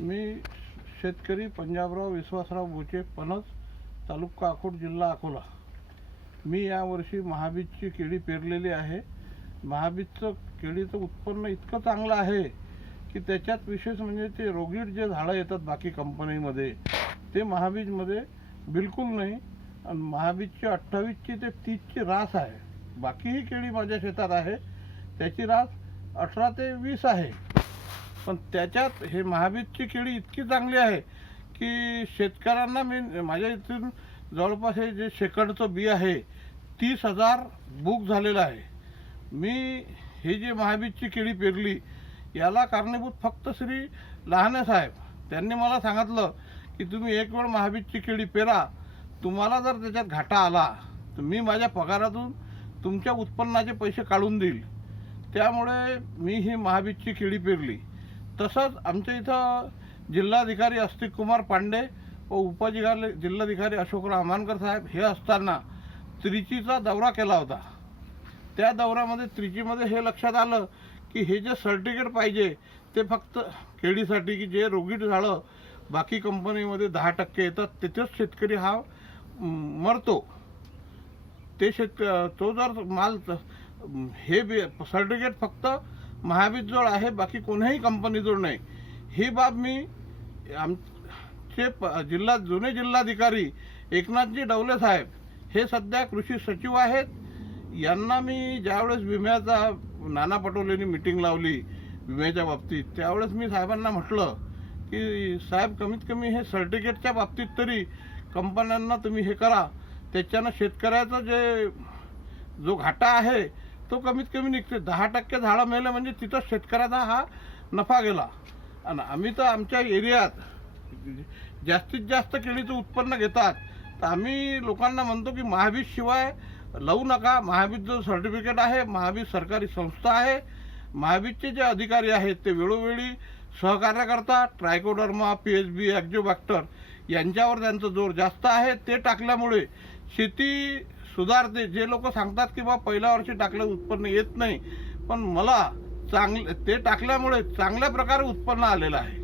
मी शेतकरी पंजाबराव विश्वासराव बोचे पणस तालुका अकोट जिल्हा अकोला. मी यावर्षी महाबीजची केळी पेरलेली आहे. महाबीजचं केळीचं उत्पन्न इतकं चांगलं आहे की त्याच्यात विशेष म्हणजे ते रोगीट जे झाडं येतात बाकी कंपनीमध्ये ते महाबीजमध्ये बिलकुल नाही. आणि महाबीजची अठ्ठावीसची ते तीसची रास आहे. बाकीही केळी माझ्या शेतात आहे. त्याची रास अठरा ते वीस आहे. पण त्याच्यात हे महाबीजची केळी इतकी चांगली आहे की शेतकऱ्यांना मी माझ्या इथून जवळपास हे जे शेकडचं बी आहे तीस हजार बुक झालेलं आहे. मी हे जे महाबीजची केळी पेरली याला कारणीभूत फक्त श्री लहाने साहेब. त्यांनी मला सांगितलं की तुम्ही एक वेळ महाबीजची केळी पेरा तुम्हाला जर त्याच्यात घाटा आला तर मी माझ्या पगारातून तुमच्या उत्पन्नाचे पैसे काढून देईल. त्यामुळे मी ही महाबीजची केळी पेरली. तसंच आमच्या इथं जिल्हाधिकारी अस्तिक कुमार पांडे व उपजिल्हा जिल्हाधिकारी अशोकराव आमानकर साहेब हे असताना त्रिचीचा दौरा केला होता. त्या दौऱ्यामध्ये त्रिचीमध्ये हे लक्षात आलं की हे जे सर्टिफिकेट पाहिजे ते फक्त केळीसाठी की जे रोगीट झालं बाकी कंपनीमध्ये दहा टक्के येतात तिथेच शेतकरी हा मरतो. ते शेत तो जर माल हे सर्टिफिकेट फक्त महावीरजवळ आहे बाकी कोणत्याही कंपनीजवळ नाही. ही बाब मी आमचे प- जिल्हा जुने जिल्हाधिकारी एकनाथजी डवले साहेब हे सध्या कृषी सचिव आहेत. यांना मी ज्यावेळेस विम्याचा नाना पटोलेंनी मिटिंग लावली विम्याच्या बाबतीत त्यावेळेस मी साहेबांना म्हटलं की साहेब कमीत कमी हे सर्टिफिकेटच्या बाबतीत तरी कंपन्यांना तुम्ही हे करा. त्याच्यानं शेतकऱ्याचं जे जो घाटा आहे तो कमीत कमी निघते दहा टक्के झाडं मेले म्हणजे तिथं शेतकऱ्याचा हा नफा गेला. आणि आम्ही तर आमच्या एरियात जास्तीत जास्त केळीचं उत्पन्न घेतात. तर आम्ही लोकांना म्हणतो की महाबीज शिवाय लावू नका. महाबीज जो सर्टिफिकेट आहे महाबीज सरकारी संस्था आहे. महाबीजचे जे अधिकारी आहेत ते वेळोवेळी सहकार्य करतात. Trichoderma P H B Azotobacter यांच्यावर त्यांचा जोर जास्त आहे. ते टाकल्यामुळे शेती सुधारते. जे लोक सांगतात की बा पहिल्या वर्षी टाकलं उत्पन्न येत नाही. पण मला चांगले ते टाकल्यामुळे चांगल्या प्रकारे उत्पन्न आलेलं आहे.